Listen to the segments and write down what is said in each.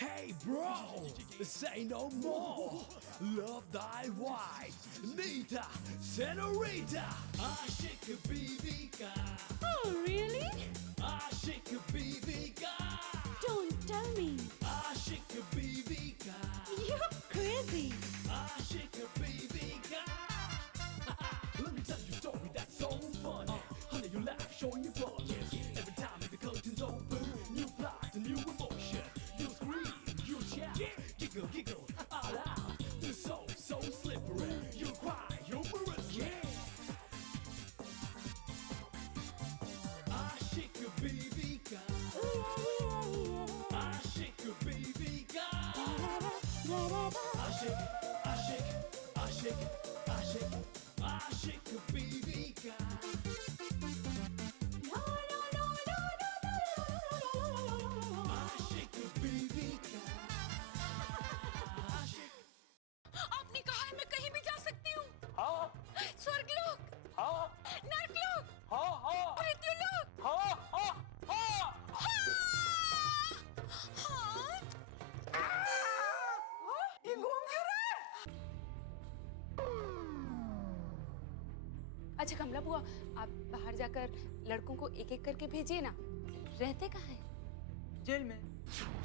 Hey bro, say no more. Love thy wife, Nita, Senorita. Aşık Bibika. Oh, really? Aşık Bibika. Don't tell me. Aşık Bibika. You're crazy. Aşık Bibika. Let me tell you a story that's so funny. Honey, you laugh, showing your body. Every time the curtains open, new plot, a new emotion. You scream, you shout, giggle, giggle, all out. The soul so slippery. You cry, humorous, yeah. Aşık Bibika. Aşık Bibika. Aşık, aşık, aşık, aşık, aşık Bibika. Aşık Bibika. Aşık. आपने कहा है मैं कहीं भी जा सकती हूँ। हाँ स्वर्गलोक, हाँ नरकलोक, हाँ हाँ मृत्युलोक। हाँ हाँ हाँ ये घूम क्यों रहा है? अच्छा कमला बुआ, आप बाहर जाकर लड़कों को एक एक करके भेजिए ना। रहते कहाँ हैं? जेल में।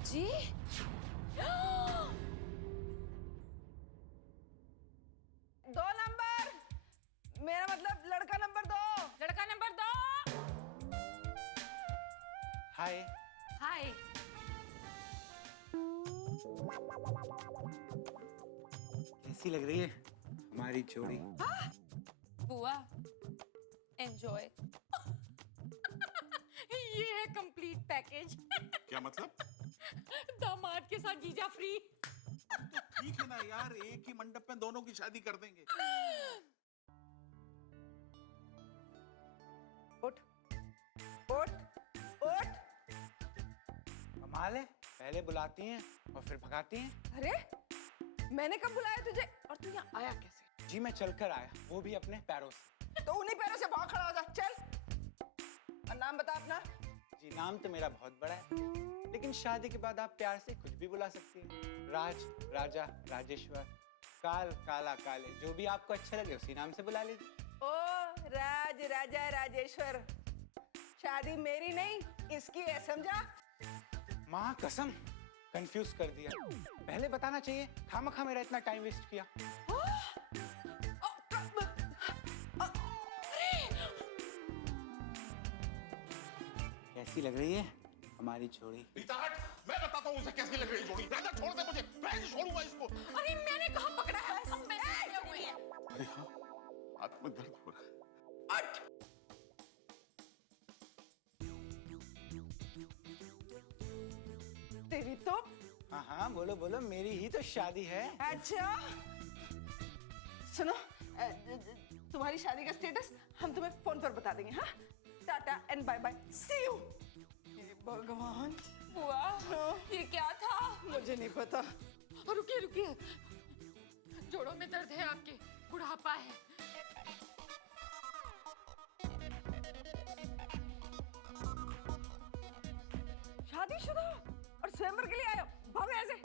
जी? दो नंबर, मेरा मतलब लड़का नंबर 2। लड़का नंबर 2। हाय हाय। कैसी लग रही है हमारी जोड़ी? बुआ, एंजॉय। ये है कंप्लीट पैकेज। क्या मतलब? दामाद के साथ जीजा फ्री। तो ठीक है ना यार, एक ही मंडप में दोनों की शादी कर देंगे। उठ, उठ, उठ। कमाल है, पहले बुलाती हैं और फिर भगाती हैं। अरे, मैंने कब बुलाया तुझे और तू यहाँ आया कैसे? जी मैं चलकर आया, वो भी अपने पैरों से। तो उन्हीं पैरों से बाहर खड़ा हो जा, चल। और नाम बता अपना। जी नाम तो मेरा बहुत बड़ा है, लेकिन शादी के बाद आप प्यार से कुछ भी बुला सकती हैं। राज, राजा, राजेश्वर, काल, काला, काले, जो भी आपको अच्छा लगे उसी नाम से बुला लीजिए। ओ राज, राजा, राजेश्वर, शादी मेरी नहीं इसकी है, समझा? माँ कसम, कंफ्यूज कर दिया। पहले बताना चाहिए, खामखा मेरा इतना टाइम वेस्ट किया। कैसी लग रही है हमारी जोड़ी? रीता हट, मैं बताता हूँ उसे कैसी लग रही है जोड़ी। राजा छोड़ दे मुझे, मैं नहीं छोड़ूंगा इसको। अरे मैंने कहाँ पकड़ा है? हम बैठे हुए हैं। अरे हाँ, हाथ में दर्द हो रहा है। हट। तेरी तो। हाँ हाँ बोलो बोलो, मेरी ही तो शादी है। अच्छा सुनो, तुम्हारी शादी का स्टेटस हम तुम्हें फोन पर बता देंगे। हाँ, tata and bye bye, see you. भगवान। बुआ, ये क्या था? मुझे नहीं पता। रुकिए रुकिए, जोड़ों में दर्द है आपके, बुढ़ापा है। शादीशुदा और स्वयंवर के लिए आयो, भागो यहाँ से।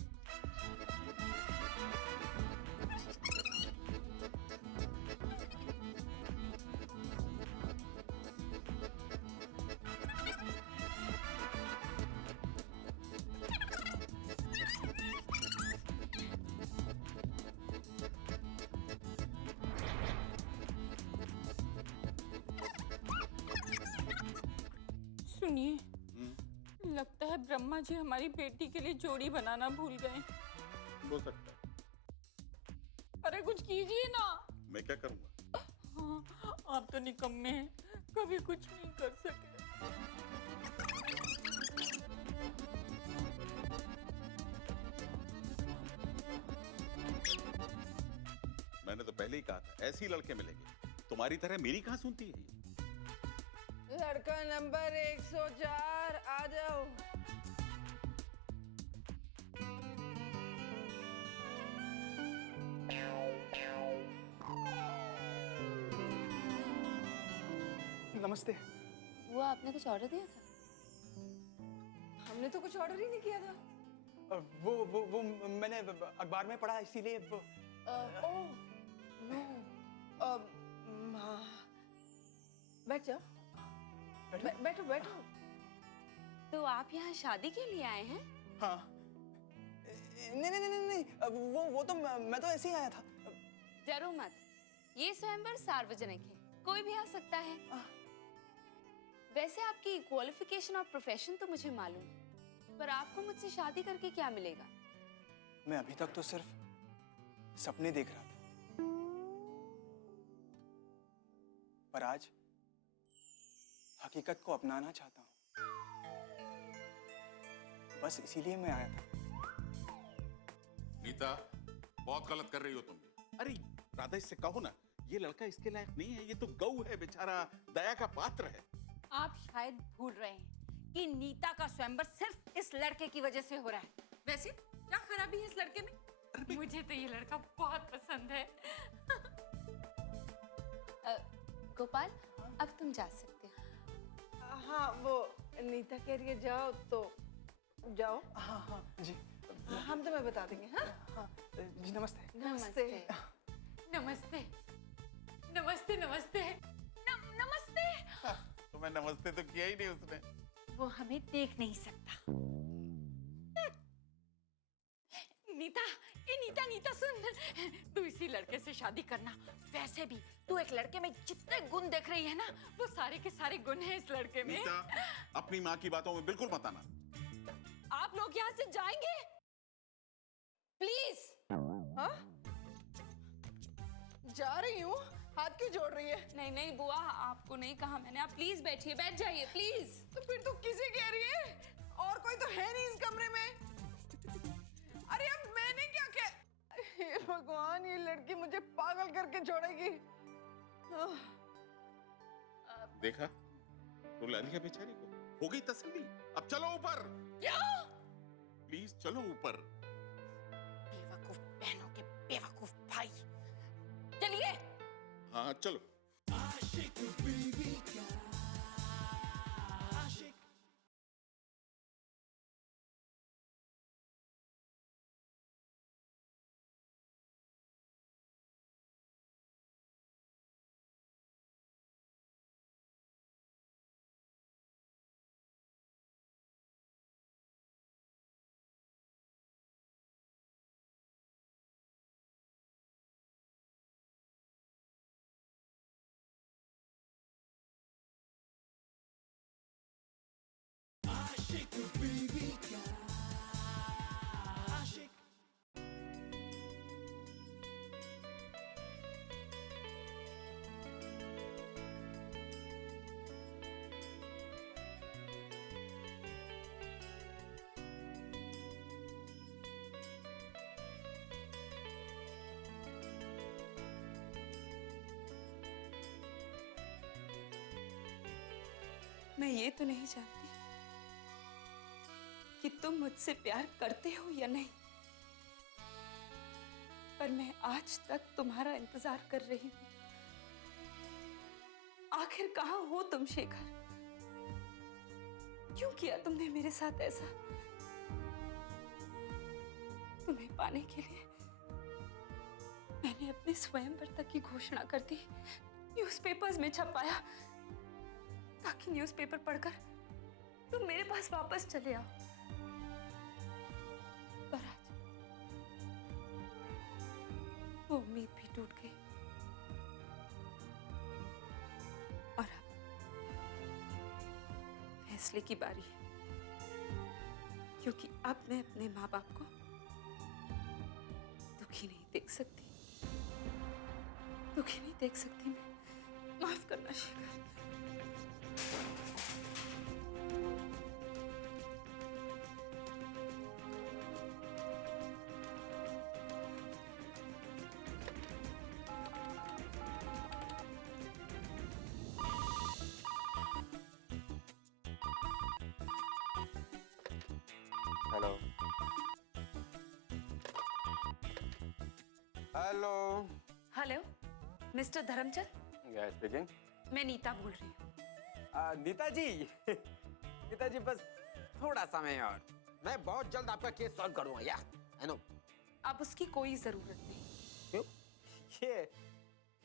सुनिए, लगता है ब्रह्मा जी हमारी बेटी के लिए जोड़ी बनाना भूल गए। हो सकता है। अरे कुछ कीजिए ना। मैं क्या करूँगा? हाँ, आप तो निकम्मे हैं, कभी कुछ नहीं कर सके। मैंने तो पहले ही कहा था, ऐसे ही लड़के मिलेंगे। तुम्हारी तरह मेरी कहाँ सुनती है ये? लड़का नंबर 104 आ जाओ। नमस्ते। वो आपने कुछ ऑर्डर दिया था? हमने तो कुछ ऑर्डर ही नहीं किया था। वो मैंने अखबार में पढ़ा इसीलिए ओह नो बैठ जाओ बैठो बैठो। तो आप यहाँ शादी के लिए आए हैं? हाँ नहीं वो तो मैं तो ऐसे ही आया था। डरो मत, ये स्वयंवर सार्वजनिक है, कोई भी आ सकता है। वैसे आपकी क्वालिफिकेशन और प्रोफेशन तो मुझे मालूम है, पर आपको मुझसे शादी करके क्या मिलेगा? मैं अभी तक तो सिर्फ सपने देख रहा था, पर आज हकीकत को अपनाना चाहता हूँ। बस इसीलिए मैं आया था। नीता, बहुत गलत कर रही हो तुम। अरे राधा, इससे कहो ना, ये लड़का इसके लायक नहीं है, ये तो गऊ है बेचारा, दया का पात्र है। आप शायद भूल रहे हैं कि नीता का स्वयंवर सिर्फ इस लड़के की वजह से हो रहा है। वैसे क्या खराबी है इस लड़के में? मुझे तो ये लड़का बहुत पसंद है। गोपाल, अब तुम जा सकते हो। हाँ वो नीता कह रही है जाओ तो जाओ। हाँ जी। हम तुम्हें बता देंगे। हाँ जी नमस्ते। नमस्ते। नमस्ते नमस्ते नमस्ते नमस्ते। तुम्हें नमस्ते तो किया ही नहीं उसने। वो हमें देख नहीं सकता। नीता सुन, तू इसी लड़के से शादी करना। वैसे भी तू एक लड़के में जितने गुण देख रही है ना, वो सारे के सारे गुण हैं इस लड़के में। नीता, अपनी माँ की बातों में बिल्कुल मत आना। आप लोग यहाँ से जाएंगे प्लीज। हाँ जा रही हूँ, हाथ क्यों जोड़ रही है? नहीं बुआ, आपको नहीं कहा मैंने, आप प्लीज बैठिए, बैठ जाइए प्लीज। तो फिर तू किसे कह रही है? और कोई तो है नहीं इस कमरे में। अरे अब मैंने क्या कह, हे भगवान, ये लड़की मुझे पागल करके छोड़ेगी। देखा, रुला लिया बेचारी को, हो गई तसल्ली। अब चलो ऊपर। क्या? प्लीज चलो ऊपर। बेवकूफ बहनों के बेवकूफ भाई। चलिए। हाँ चलो। आशिक बीवी का आशिक। आशिक बीवी का आशिक। मैं ये तो नहीं जानती कि तुम मुझसे प्यार करते हो या नहीं, पर मैं आज तक तुम्हारा इंतजार कर रही हूँ। आखिर कहाँ हो तुम शेखर? क्यों किया तुमने मेरे साथ ऐसा? तुम्हें पाने के लिए मैंने अपने स्वयंवर तक की घोषणा कर दी, न्यूज़पेपर्स में छपाया, ताकि न्यूज़पेपर पढ़कर तुम मेरे पास वापस चले आओ। पर आज वो उम्मीद भी टूट गई, और अब फैसले की बारी है, क्योंकि अब मैं अपने माँ बाप को दुखी नहीं देख सकती, दुखी नहीं देख सकती मैं। माफ करना Shekhar. Hello hello. Hello mister Dharmchand, yes speaking. मैं नीता बोल रही हूँ। नीता जी नीता जी बस थोड़ा समय और। मैं बहुत जल्द आपका केस सॉल्व करूंगा। या आई नो। अब उसकी कोई जरूरत नहीं, क्यों? ये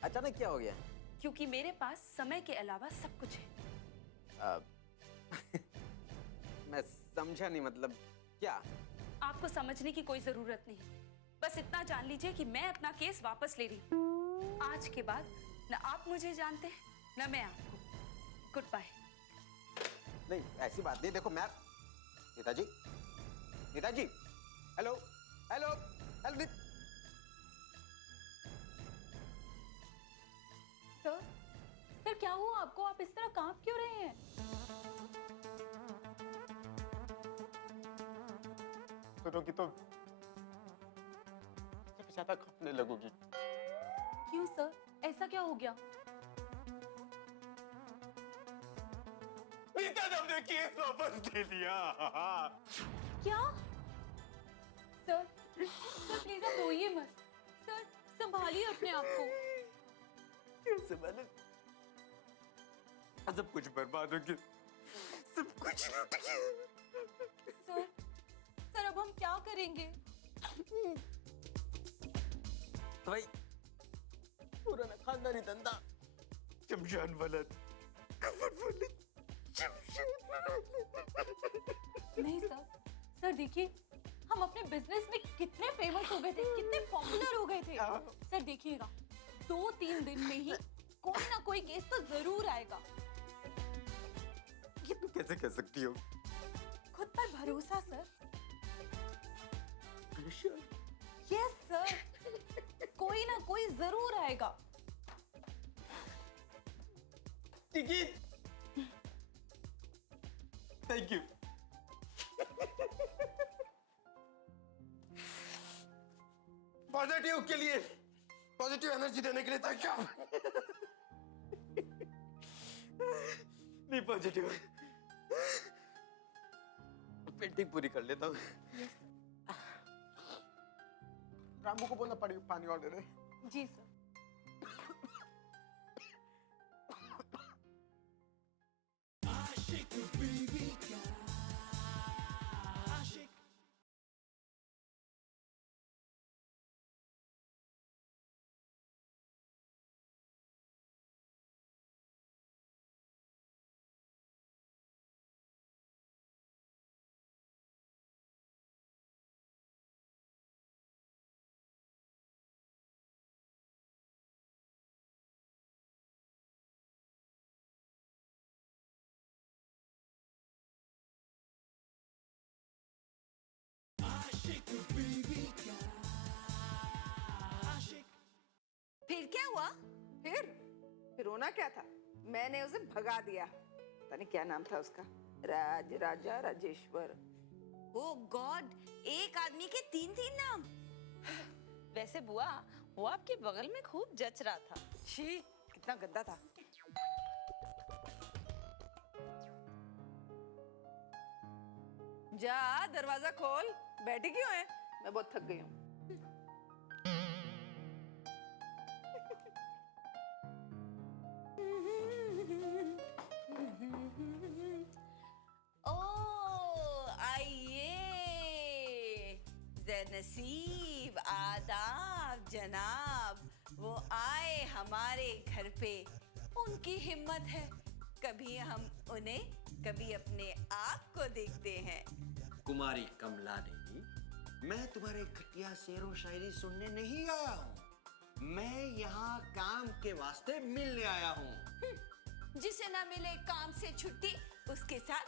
अचानक क्या हो गया? क्योंकि मेरे पास समय के अलावा सब कुछ है। मैं समझा नहीं, मतलब क्या? आपको समझने की कोई जरूरत नहीं, बस इतना जान लीजिए कि मैं अपना केस वापस ले रही हूँ। आज के बाद न आप मुझे जानते हैं न मैं आपको। Goodbye. नहीं, ऐसी बात नहीं। देखो मैं, Netaji, Netaji, hello hello hello. Sir क्या हुआ आपको? आप इस तरह कांप क्यों रहे हैं? सुनोगी तो ज्यादा कांपने लगोगी। क्यों सर, ऐसा क्या हो गया? नीता ने अपने केस वापस ले लिया। क्या? सर प्लीज आप रोइए मत। सर संभालिए अपने आप को। कैसे मैंने सब कुछ बर्बाद हो गया, सब कुछ लूट गया। सर अब हम क्या करेंगे? भाई पुराना खानदानी धंधा, शमशान वाला, कफन वाला, शमशान वाला। नहीं सर देखिए, हम अपने बिजनेस में कितने फेमस हो गए थे, कितने पॉपुलर हो गए थे। सर देखिएगा, 2-3 दिन में ही कोई ना कोई केस तो जरूर आएगा। ये तुम कैसे कह सकती हो? खुद पर भरोसा सर। यस सर, कोई ना कोई जरूर आएगा। Ticket, thank you. पॉजिटिव के लिए, पॉजिटिव एनर्जी देने के लिए थैंक यू। नहीं पॉजिटिव, पेंटिंग पूरी कर लेता हूँ। रामू को बोलना पड़ेगा पानी और दे दे। जी sir. Ashik baby ka Ashik Ashik baby ka Ashik फिर क्या हुआ? फिर होना क्या था? मैंने उसे भगा दिया। पता नहीं क्या नाम था उसका, राजा राजेश्वर। ओ गॉड, एक आदमी के 3 नाम। वैसे बुआ, वो आपके बगल में खूब जच रहा था। छी, कितना गंदा था। जा दरवाजा खोल, बैठी क्यों है? मैं बहुत थक गई हूँ। ओ आइए, ज़े-नसीब, आदाब जनाब। वो आए हमारे घर पे, उनकी हिम्मत है। कभी हम उन्हें, कभी अपने आप को देखते हैं। कुमारी कमला देवी, मैं तुम्हारे घटिया शेरो शायरी सुनने नहीं आया हूँ। मैं यहाँ काम के वास्ते मिलने आया हूँ। जिसे ना मिले काम से छुट्टी, उसके साथ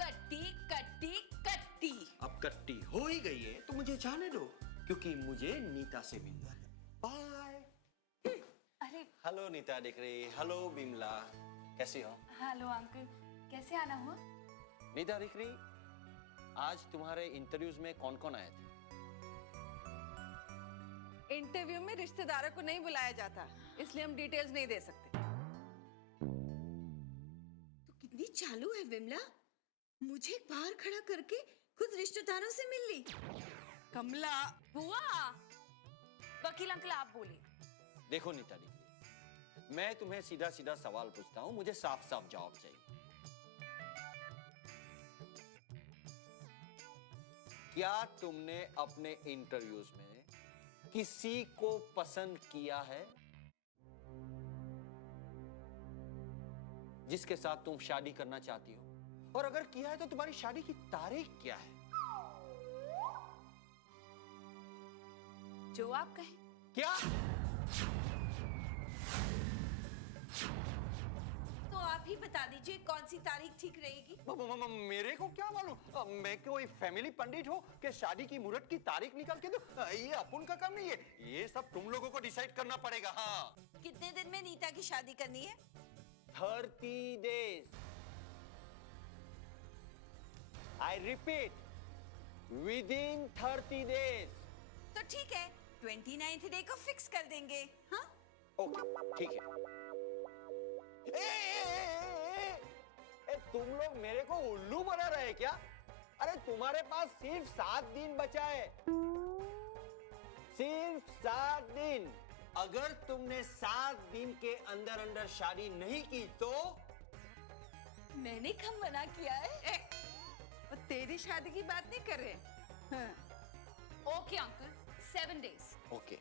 कट्टी कट्टी कट्टी। अब कट्टी हो ही गई है तो मुझे जाने दो, क्योंकि मुझे नीता से मिलना है। बाय। अरे हेलो नीता दिख रही। हेलो बिमला, कैसी हो? हेलो अंकल, कैसे आना हुआ? नीता दिख रही, आज तुम्हारे इंटरव्यूज में कौन कौन आए थे? इंटरव्यू में रिश्तेदारों को नहीं बुलाया जाता, इसलिए हम डिटेल्स नहीं दे सकते। तो कितनी चालू है विमला, मुझे बाहर खड़ा करके खुद रिश्तेदारों से मिल ली। कमला, बुआ, वकील अंकल आप बोलिए। देखो नीता दिख रही, मैं तुम्हें सीधा सीधा सवाल पूछता हूँ, मुझे साफ साफ जवाब चाहिए। क्या तुमने अपने इंटरव्यूज में किसी को पसंद किया है जिसके साथ तुम शादी करना चाहती हो? और अगर किया है तो तुम्हारी शादी की तारीख क्या है? जो आप कहें। क्या? तो आप ही बता दीजिए कौन सी तारीख ठीक रहेगी। मेरे को क्या मालूम? मैं कोई फैमिली पंडित हो कि शादी की मुहूर्त की तारीख निकाल के दो? ये अपन का काम नहीं है, ये सब तुम लोगों को डिसाइड करना पड़ेगा। हाँ, कितने दिन में नीता की शादी करनी है? 30 days. I repeat, within 30 days. तो ठीक है, 29th डे को फिक्स कर देंगे। हाँ? ओके, ठीक है। तुम लोग मेरे को उल्लू बना रहे हैं क्या? अरे तुम्हारे पास सिर्फ 7 दिन बचा है, सिर्फ 7 दिन। अगर तुमने 7 दिन के अंदर अंदर शादी नहीं की तो मैंने कब मना किया है? वो तेरी शादी की बात नहीं कर रहे। हाँ। Okay uncle, 7 days। ओके,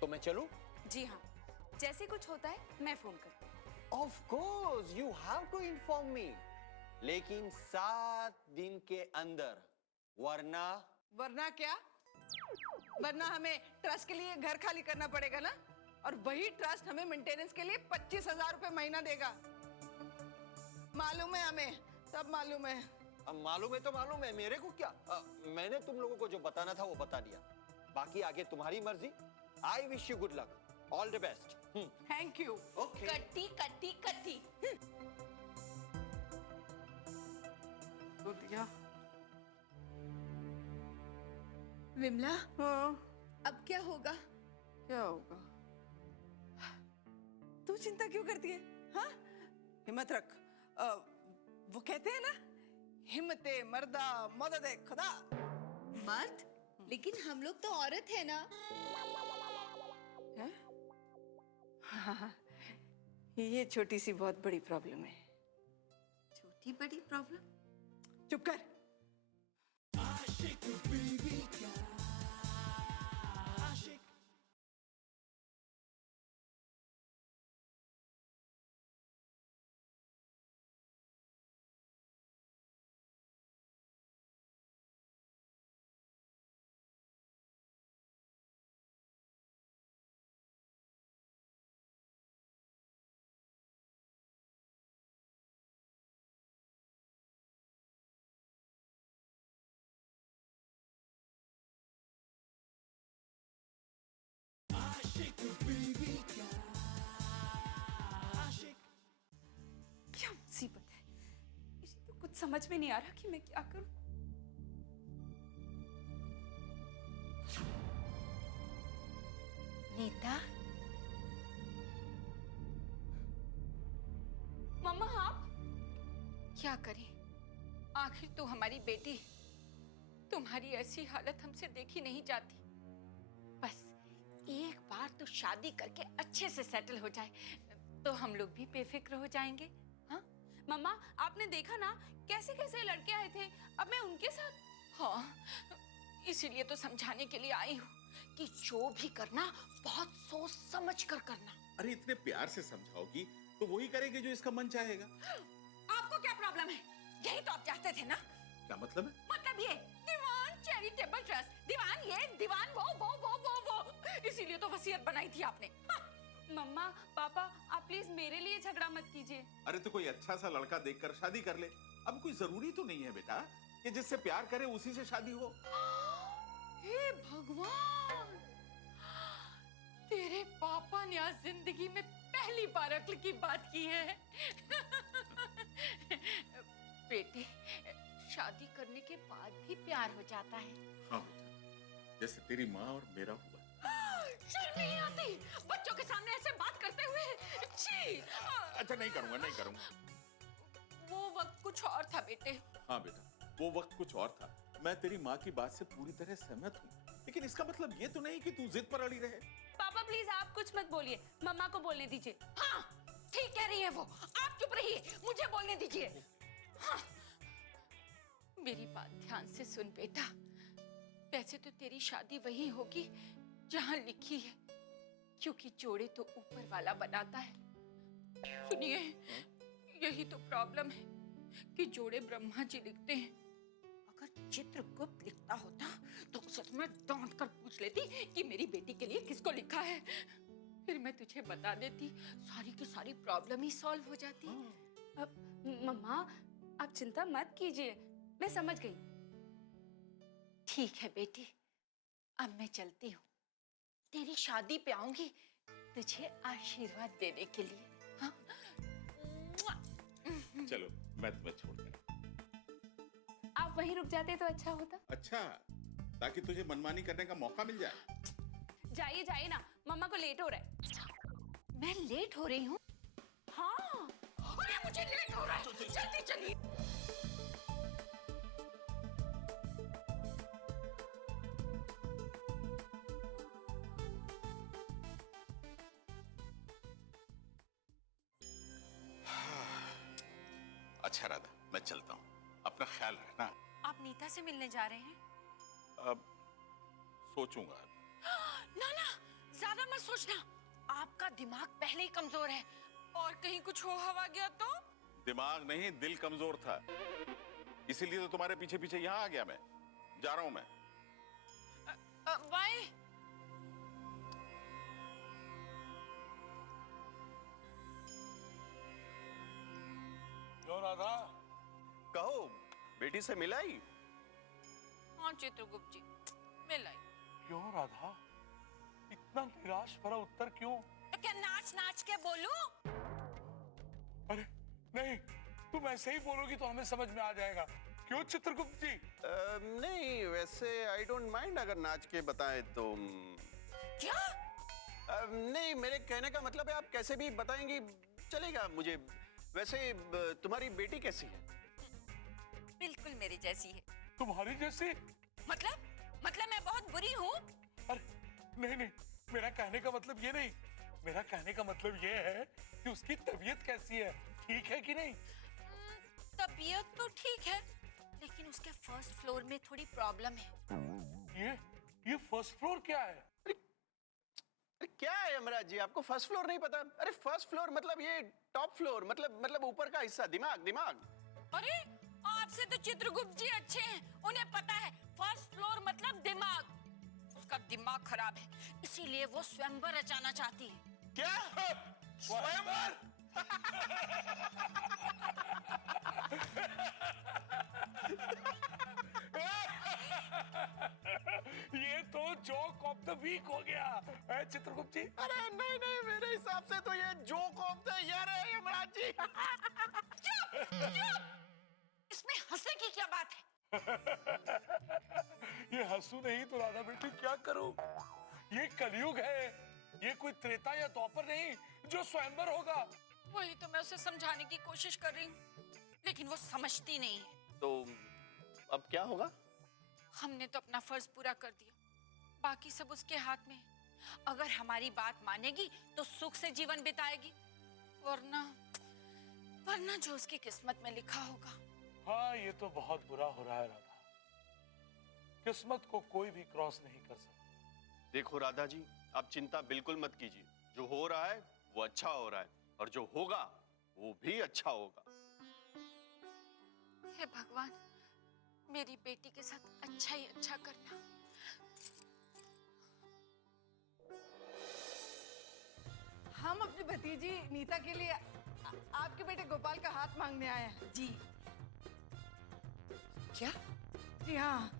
तो मैं चलूं? जी हाँ, जैसे कुछ होता है मैं फोन करती हूँ। Of course, you have to inform me. लेकिन 7 दिन के अंदर, वरना क्या? वरना हमें ट्रस्ट के लिए घर खाली करना पड़ेगा ना, और वही ट्रस्ट हमें मेंटेनेंस के लिए 25,000 रुपए महीना देगा। मालूम है हमें, सब मालूम है। अब मालूम है तो मालूम है, मेरे को क्या? मैंने तुम लोगों को जो बताना था वो बता दिया, बाकी आगे तुम्हारी मर्जी। I wish you good luck, all the best. Thank you. Okay. कट्टी कट्टी कट्टी। तो दिया। विमला, हाँ, अब क्या होगा? क्या होगा? तू चिंता क्यों करती है? हाँ, हिम्मत रख। वो कहते हैं ना, हिम्मते मर्दा मदद खुदा। मर्द? लेकिन हम लोग तो औरत है ना। हैं? हाँ, ये छोटी सी बहुत बड़ी प्रॉब्लम है। छोटी बड़ी प्रॉब्लम? चुप कर। आशिक बीवी का आशिक। आशिक बीवी का आशिक। क्या मुसीबत है, मुझे तो कुछ समझ में नहीं आ रहा कि मैं क्या करूं। नीता, मम्मा आप क्या करें, आखिर तो हमारी बेटी। तुम्हारी ऐसी हालत हमसे देखी नहीं जाती। बस एक बार तो शादी करके अच्छे से सेटल हो जाए तो हम लोग भी बेफिक्र हो जाएंगे। हाँ मम्मा, आपने देखा ना कैसे कैसे लड़के आए थे, अब मैं उनके साथ। हाँ, इसीलिए तो समझाने के लिए आई हूँ कि जो भी करना बहुत सोच समझ कर करना। अरे इतने प्यार से समझाओगी तो वही करेगी जो इसका मन चाहेगा। आपको क्या प्रॉब्लम है? यही तो आप चाहते थे ना। क्या मतलब है? मतलब ये दीवान चैरिटेबल ट्रस्ट, दीवान ये दीवान वो। इसीलिए तो वसीयत बनाई थी आपने। हाँ। मम्मा पापा, आप प्लीज मेरे लिए झगड़ा मत कीजिए। अरे तो कोई अच्छा सा लड़का देखकर शादी कर ले। अब कोई जरूरी तो नहीं है बेटा कि जिससे प्यार करे उसी से शादी हो। हे भगवान, तेरे पापा ने आज जिंदगी में पहली बार अक्ल की बात की है। बेटे, शादी करने के बाद भी प्यार हो जाता है। हाँ बेटा, जैसे तेरी माँ और मेरा हुआ। शर्म नहीं आती बच्चों के सामने ऐसे बात करते हुए? छी। अच्छा नहीं करूंगा। वो वक्त कुछ और था बेटे। हाँ बेटा, वो वक्त कुछ और था। मैं तेरी माँ की बात से पूरी तरह सहमत हूँ, लेकिन इसका मतलब ये तो नहीं कि तू जिद पर अड़ी रहे। पापा प्लीज आप कुछ मत बोलिए, मम्मा को बोलने दीजिए। हाँ ठीक कह रही है वो, आप चुप रहिए, मुझे बोलने दीजिए। हाँ। मेरी बात ध्यान से सुन बेटा, वैसे तो तेरी शादी वही होगी जहां लिखी है, क्योंकि जोड़े तो ऊपर वाला बनाता है। सुनिए, यही तो प्रॉब्लम है कि जोड़े ब्रह्मा जी लिखते हैं। अगर चित्रगुप्त लिखता होता तो उसे तो मैं डांट कर पूछ लेती कि मेरी बेटी के लिए किसको लिखा है, फिर मैं तुझे बता देती, सारी की सारी प्रॉब्लम ही सॉल्व हो जाती। मम्मा आप चिंता मत कीजिए, मैं समझ गई। ठीक है बेटी, अब मैं चलती हूँ। तेरी शादी पे आऊंगी तुझे आशीर्वाद देने के लिए। हाँ? चलो मैं तुम्हें छोड़ कर। आप वहीं रुक जाते तो अच्छा होता। अच्छा, ताकि तुझे मनमानी करने का मौका मिल जाए। जाइए जाइए ना, मम्मा को लेट हो रहा है। मैं लेट हो रही हूँ? हाँ, अरे मुझे लेट हो रहा है, जल्दी चलिए। अच्छा राधा, मैं चलता हूँ, अपना ख्याल रखना। आप नीता से मिलने जा रहे हैं? अब सोचूंगा। ना ना, ज्यादा मत सोचना, आपका दिमाग पहले ही कमजोर है, और कहीं कुछ हो हवा गया तो? दिमाग नहीं, दिल कमजोर था, इसीलिए तो तुम्हारे पीछे पीछे यहाँ आ गया। मैं जा रहा हूँ। मैं बाय। क्यों राधा? कहो, बेटी से मिलाई? हाँ चित्रगुप्त जी, मिल आई। क्यों राधा, इतना निराश भरा उत्तर क्यों? तो क्या नाच नाच के बोलूं? अरे नहीं, तुम ऐसे ही बोलोगी तो हमें समझ में आ जाएगा। क्यों चित्रगुप्त जी? नहीं, वैसे आई डोंट माइंड अगर नाच के बताएं तो। क्या? नहीं, मेरे कहने का मतलब है आप कैसे भी बताएंगी चलेगा मुझे। वैसे तुम्हारी बेटी कैसी है? बिल्कुल मेरी जैसी है। तुम्हारी जैसी? मतलब मैं बहुत बुरी हूँ? अरे नहीं नहीं, मेरा कहने का मतलब ये नहीं। मेरा कहने का मतलब ये है कि उसकी तबीयत कैसी है, ठीक है कि नहीं? तबीयत तो ठीक है, लेकिन उसके फर्स्ट फ्लोर में थोड़ी प्रॉब्लम है। ये फर्स्ट फ्लोर क्या है? अरे क्या है यमराज जी, आपको फर्स्ट फ्लोर नहीं पता? अरे फर्स्ट फ्लोर मतलब ये टॉप फ्लोर, मतलब ऊपर का हिस्सा, दिमाग। अरे आपसे तो चित्रगुप्त जी अच्छे हैं, उन्हें पता है फर्स्ट फ्लोर मतलब दिमाग। उसका दिमाग खराब है, इसीलिए वो स्वयंवर रचाना चाहती है। क्या? स्वयंवर? ये तो जोक ऑफ द वीक हो गया है चित्रगुप्त जी। अरे नहीं, मेरे हिसाब से तो ये जोक ऑफ द ईयर है यमराज जी। चुप! इसमें हंसने की क्या बात है? ये हंसू नहीं तो राधा बेटी क्या करूं? ये कलयुग है, ये कोई त्रेता या द्वापर नहीं जो स्वयंवर होगा। वही तो मैं उसे समझाने की कोशिश कर रही हूँ, लेकिन वो समझती नहीं है। तो अब क्या होगा? हमने तो अपना फर्ज पूरा कर दिया, बाकी सब उसके हाथ में है। अगर हमारी बात मानेगी तो सुख से जीवन बिताएगी, वरना जो उसकी किस्मत में लिखा होगा। हाँ, ये तो बहुत बुरा हो रहा है राधा। किस्मत को कोई भी क्रॉस नहीं कर सकता। देखो राधा जी, आप चिंता बिल्कुल मत कीजिए। जो हो रहा है वो अच्छा हो रहा है, और जो होगा वो भी अच्छा होगा। हे भगवान, मेरी बेटी के साथ अच्छा ही अच्छा करना। हम अपनी भतीजी नीता के लिए आपके बेटे गोपाल का हाथ मांगने आए हैं। जी। क्या? जी हाँ।